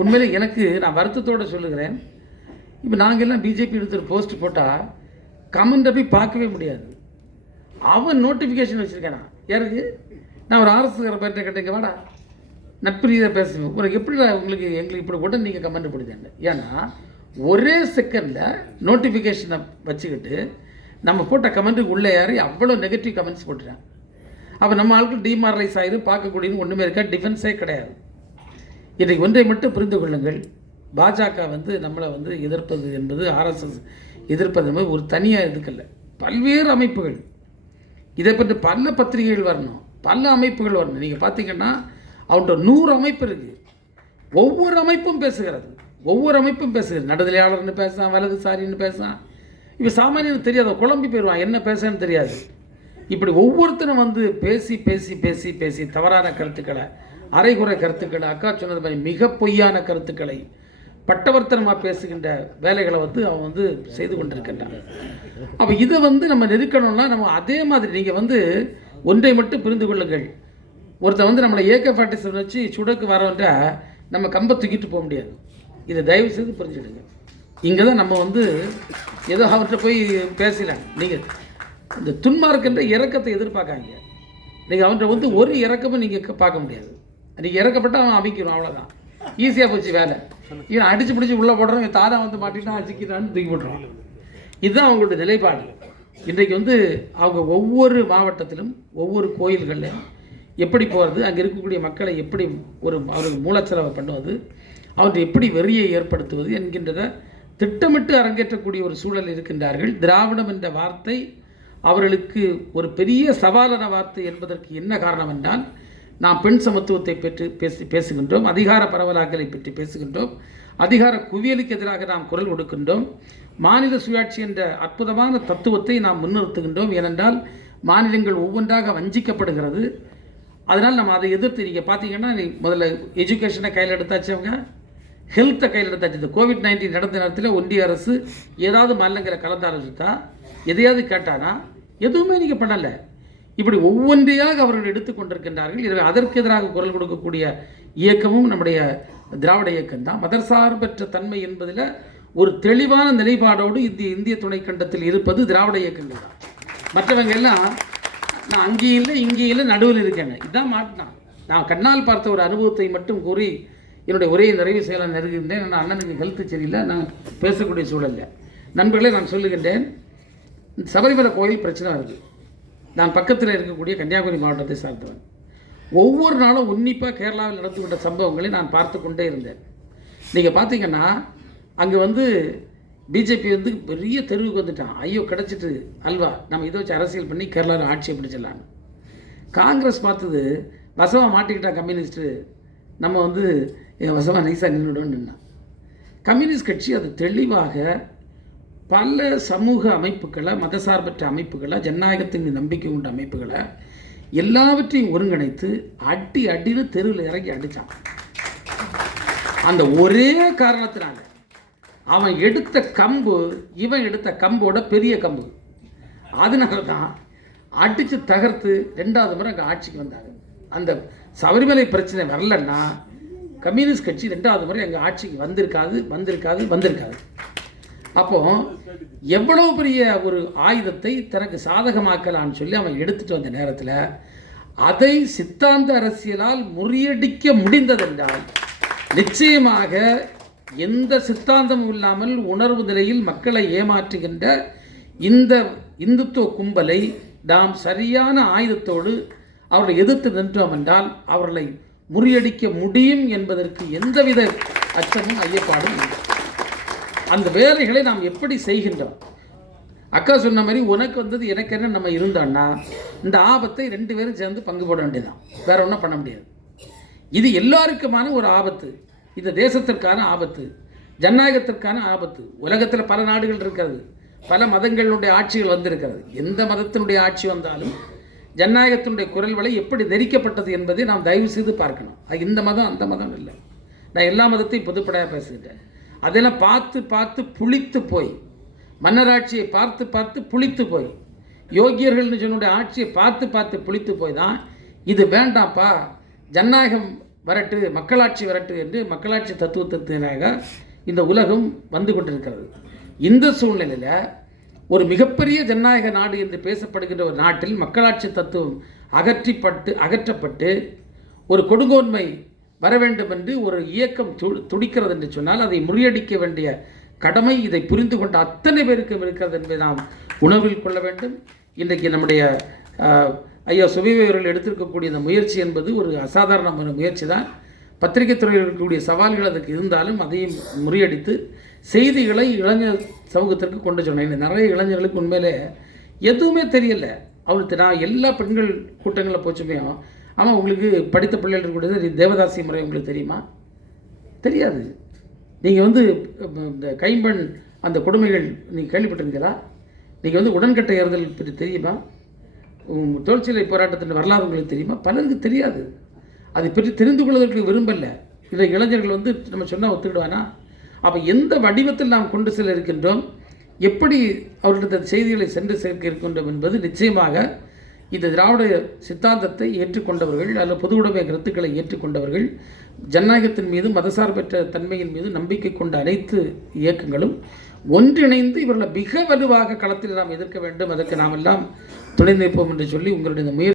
உண்மையிலே எனக்கு நான் வருத்தத்தோடு சொல்லுகிறேன். இப்போ நாங்கள் எல்லாம் பிஜேபி எடுத்து போஸ்ட் போட்டால் கமெண்ட்டை போய் பார்க்கவே முடியாது. அவன் நோட்டிஃபிகேஷன் வச்சுருக்கேன். யாருக்கு? நான் ஒரு ஆர்எஸ்கார பேர்ட்ட கேட்டேங்க, வாடா நட்பு ரீதியாக பேசுவேன், உனக்கு எப்படி உங்களுக்கு எங்களுக்கு இப்படி கூட நீங்கள் கமெண்ட் போடுதாங்க. ஏன்னா ஒரே செகண்டில் நோட்டிஃபிகேஷனை வச்சுக்கிட்டு நம்ம போட்ட கமெண்ட்டுக்கு உள்ளே யார் அவ்வளோ நெகட்டிவ் கமெண்ட்ஸ் போட்டுறாங்க. அப்போ நம்ம ஆட்கள் டிமாரலைஸ் ஆகிடும், பார்க்கக்கூடியது ஒன்றுமே இருக்கா, டிஃபென்ஸே கிடையாது. இன்றைக்கு ஒன்றை மட்டும் புரிந்து கொள்ளுங்கள், பாஜக நம்மளை எதிர்ப்பது என்பது, ஆர்எஸ்எஸ் எதிர்ப்பது என்பது ஒரு தனியாக எதுக்கல்ல, பல்வேறு அமைப்புகள் இதை பற்றி பல பத்திரிகைகள் வரணும், பல அமைப்புகள் வரணும். நீங்கள் பார்த்தீங்கன்னா அவன்கிட்ட 100 அமைப்பு இருக்குது. ஒவ்வொரு அமைப்பும் பேசுகிறது, நடுதலையாளர்னு பேசுகிறான், வலதுசாரின்னு பேசுகிறான். இப்போ சாமானியனுக்கு தெரியாது, குழம்பி போயிடுவான், என்ன பேசுன்னு தெரியாது. இப்படி ஒவ்வொருத்தரும் பேசி பேசி பேசி பேசி தவறான கருத்துக்களை, அரைகுறை கருத்துக்களை, அக்கா சொன்னது மாதிரி மிக பொய்யான கருத்துக்களை, பட்டவர்த்தனமாக பேசுகின்ற வேலைகளை அவன் செய்து கொண்டிருக்கின்றான். அப்போ இதை நம்ம நெருக்கணும்னா நம்ம அதே மாதிரி நீங்கள் ஒன்றை மட்டும் புரிந்து கொள்ளுங்கள். ஒருத்தன் நம்மளை AK-47 வச்சு சுடக்கு வரவன்ற நம்ம கம்பை தூக்கிட்டு போக முடியாது. இதை தயவு செய்து புரிஞ்சுடுங்க. இங்கே தான் நம்ம ஏதோ அவர்கிட்ட போய் பேசலாம். நீங்கள் இந்த துன்மார்க்கின்ற இறக்கத்தை எதிர்பார்க்காங்க. நீங்கள் அவன்கிட்ட ஒரு இறக்கமும் நீங்கள் பார்க்க முடியாது. நீங்கள் இறக்கப்பட்டால் அவன் அமைக்கணும், அவ்வளோதான். ஈஸியாக போச்சு வேலை. இவன் அடித்து பிடிச்சி உள்ளே போடுறான், இவன் தாரா மாட்டிட்டான், சிக்கிறான்னு தூக்கி போட்டுறான். இதுதான் அவங்களுடைய நிலைப்பாடு. இன்றைக்கு அவங்க ஒவ்வொரு மாவட்டத்திலும் ஒவ்வொரு கோயில்கள்லையும் எப்படி போகிறது, அங்கே இருக்கக்கூடிய மக்களை எப்படி அவருக்கு மூலச்செலவை பண்ணுவது, அவற்றை எப்படி வெறியை ஏற்படுத்துவது என்கின்றதை திட்டமிட்டு அரங்கேற்றக்கூடிய ஒரு சூழல் இருக்கின்றார்கள். திராவிடம் என்ற வார்த்தை அவர்களுக்கு ஒரு பெரிய சவாலான வார்த்தை என்பதற்கு என்ன காரணம் என்றால், நாம் பெண் சமத்துவத்தை பற்றி பேசுகின்றோம், அதிகார பரவலாக்கலை பற்றி பேசுகின்றோம், அதிகார குவியலுக்கு எதிராக நாம் குரல் கொடுக்கின்றோம், மாநில சுயாட்சி என்ற அற்புதமான தத்துவத்தை நாம் முன்னிறுத்துகின்றோம். ஏனென்றால் மாநிலங்கள் ஒவ்வொன்றாக வஞ்சிக்கப்படுகிறது. அதனால் நம்ம அதை எதிர்த்து நீங்கள் பார்த்தீங்கன்னா, முதல்ல எஜுகேஷனை கையில் எடுத்தாச்சு, அவங்க ஹெல்த்தை கையில் எடுத்தாச்சு. இந்த COVID-19 நடந்த நேரத்தில் ஒன்றிய அரசு ஏதாவது மாநிலங்களை கலந்தாலோசித்தா, எதையாவது கேட்டானா, எதுவுமே நீங்கள் பண்ணலை. இப்படி ஒவ்வொன்றையாக அவர்கள் எடுத்துக்கொண்டிருக்கின்றார்கள். எனவே அதற்கு எதிராக குரல் கொடுக்கக்கூடிய இயக்கமும் நம்முடைய திராவிட இயக்கம் தான். மதர்சார்பற்ற தன்மை என்பதில் ஒரு தெளிவான நிலைப்பாடோடு இந்திய துணைக்கண்டத்தில் இருப்பது திராவிட இயக்கங்கள் தான். மற்றவங்க எல்லாம் நான் அங்கேயும் இல்லை இங்கேயும் இல்லை நடுவில் இருக்கேங்க, இதுதான் மாட்டினான். நான் கண்ணால் பார்த்த ஒரு அனுபவத்தை மட்டும் கூறி என்னுடைய உரையை நிறைவு செய்யலாம் நெருங்குகின்றேன். நான் அண்ணனுக்கு ஹெல்த்து சரியில்லை, நான் பேசக்கூடிய சூழல்ல. நண்பர்களே, நான் சொல்லுகின்றேன், சபரிமலை கோயில் பிரச்சனை இருக்குது. நான் பக்கத்தில் இருக்கக்கூடிய கன்னியாகுமரி மாவட்டத்தை சார்ந்தவன். ஒவ்வொரு நாளும் உன்னிப்பாக கேரளாவில் நடந்துவிட்ட சம்பவங்களை நான் பார்த்து கொண்டே இருந்தேன். நீங்கள் பார்த்தீங்கன்னா அங்கே பிஜேபி பெரிய தெருவுக்கு வந்துட்டான். ஐயோ கிடச்சிட்டு அல்வா, நம்ம இதை வச்சு அரசியல் பண்ணி கேரளாவில் ஆட்சியை பிடிச்சிடலான்னு. காங்கிரஸ் பார்த்தது வசமாக மாட்டிக்கிட்டான் கம்யூனிஸ்ட்டு, நம்ம வசமாக நைஸாக நின்றுடணும்னு நின்னான். கம்யூனிஸ்ட் கட்சி அது தெளிவாக பல சமூக அமைப்புகளை, மதசார்பற்ற அமைப்புகளை, ஜனநாயகத்தின் நம்பிக்கை கொண்ட அமைப்புகளை எல்லாவற்றையும் ஒருங்கிணைத்து அடின்னு தெருவில் இறங்கி அடித்தான். அந்த ஒரே காரணத்தினால அவன் எடுத்த கம்பு இவன் எடுத்த கம்போட பெரிய கம்பு. அதனால தான் அடித்து தகர்த்து 2வது முறை அங்கே ஆட்சிக்கு வந்தாங்க. அந்த சபரிமலை பிரச்சனை வரலன்னா கம்யூனிஸ்ட் கட்சி 2வது முறை அங்கே ஆட்சிக்கு வந்திருக்காது. அப்போ எவ்வளவு பெரிய ஒரு ஆயுதத்தை தனக்கு சாதகமாக்கலான்னு சொல்லி அவன் எடுத்துட்டு வந்த நேரத்தில் அதை சித்தாந்த அரசியலால் முறியடிக்க முடிந்ததென்றால், நிச்சயமாக எந்த சித்தாந்தமும் இல்லாமல் உணர்வு நிலையில் மக்களை ஏமாற்றுகின்ற இந்த இந்துத்துவ கும்பலை நாம் சரியான ஆயுதத்தோடு அவர்களை எதிர்த்து நின்றோம் என்றால் அவர்களை முறியடிக்க முடியும் என்பதற்கு எந்தவித அச்சமும் ஐயப்பாடும் இல்லை. அந்த வேலைகளை நாம் எப்படி செய்கின்றோம்? அக்கா சொன்ன மாதிரி உனக்கு எனக்கு என்ன நம்ம இருந்தோம்னா, இந்த ஆபத்தை 2 பேரும் சேர்ந்து பங்கு போட வேண்டியதான், வேற ஒன்றும் பண்ண முடியாது. இது எல்லாருக்குமான ஒரு ஆபத்து, இந்த தேசத்திற்கான ஆபத்து, ஜனநாயகத்திற்கான ஆபத்து. உலகத்தில் பல நாடுகள் இருக்கிறது, பல மதங்களுடைய ஆட்சிகள் வந்திருக்கிறது. எந்த மதத்தினுடைய ஆட்சி வந்தாலும் ஜனநாயகத்தினுடைய குரல் வலை எப்படி நெரிக்கப்பட்டது என்பதை நாம் தயவு செய்து பார்க்கணும். அது இந்த மதம் அந்த மதம் இல்லை, நான் எல்லா மதத்தையும் பொதுப்படையாக பேசுகிட்டேன். அதெல்லாம் பார்த்து புளித்து போய், மன்னராட்சியை பார்த்து புளித்து போய், யோகியர்கள்னு சொன்னுடைய ஆட்சியை பார்த்து புளித்து போய் தான் இது வேண்டாம்ப்பா, ஜனநாயகம் வரட்டு, மக்களாட்சி வரட்டு என்று மக்களாட்சி தத்துவத்தினாக இந்த உலகம் வந்து கொண்டிருக்கிறது. இந்த சூழ்நிலையில் ஒரு மிகப்பெரிய ஜனநாயக நாடு என்று பேசப்படுகின்ற ஒரு நாட்டில் மக்களாட்சி தத்துவம் அகற்றப்பட்டு ஒரு கொடுங்கோன்மை வர வேண்டும் என்று ஒரு இயக்கம் துடிக்கிறது என்று சொன்னால் அதை முறியடிக்க வேண்டிய கடமை இதை புரிந்து கொண்ட அத்தனை பேருக்கும் இருக்கிறது என்பதை நாம் உணர்வில் கொள்ள வேண்டும். இன்றைக்கு நம்முடைய ஐயா சுபவி அவர்கள் எடுத்திருக்கக்கூடிய இந்த முயற்சி என்பது ஒரு அசாதாரணமான முயற்சி தான். பத்திரிகை துறையில் இருக்கக்கூடிய சவால்கள் அதுக்கு இருந்தாலும் அதையும் முறியடித்து செய்திகளை இளைஞர் சமூகத்திற்கு கொண்டு சொன்னேன். நிறைய இளைஞர்களுக்கு உண்மையிலே எதுவுமே தெரியல. அவளுக்கு நான் எல்லா பெண்கள் கூட்டங்களில் போச்சுமே, ஆமாம் உங்களுக்கு படித்த பிள்ளைகள் இருக்கக்கூடியது தேவதாசி முறை உங்களுக்கு தெரியுமா? தெரியாது. நீங்கள் இந்த கைம்பெண் அந்த கொடுமைகள் நீங்கள் கேள்விப்பட்டிருக்கீங்களா? நீங்கள் உடன்கட்டை ஏறுதல் பற்றி தெரியுமா? தொழிற்சிலை போராட்டத்தின் வரலாறு உங்களுக்கு தெரியுமா? பலருக்கு தெரியாது. அதை பற்றி தெரிந்து கொள்வதற்கு விரும்பலை. இதை இளைஞர்கள் நம்ம சொன்னால் ஒத்துக்கிடுவானா? அப்போ எந்த வடிவத்தில் நாம் கொண்டு செல்ல இருக்கின்றோம், எப்படி அவர்களிட செய்திகளை சென்று சேர்க்க இருக்கின்றோம் என்பது நிச்சயமாக இந்த திராவிட சித்தாந்தத்தை ஏற்றுக்கொண்டவர்கள் அல்லது பொது உடைமை கருத்துக்களை ஏற்றுக்கொண்டவர்கள், ஜனநாயகத்தின் மீது மதசார்பற்ற தன்மையின் மீது நம்பிக்கை கொண்ட அனைத்து இயக்கங்களும் ஒன்றிணைந்து இவர்களை மிக வலுவாக களத்தில் நாம் எதிர்க்க வேண்டும். அதற்கு நாம் எல்லாம் துணை நிற்போம் என்று சொல்லி உங்களுடைய முயற்சி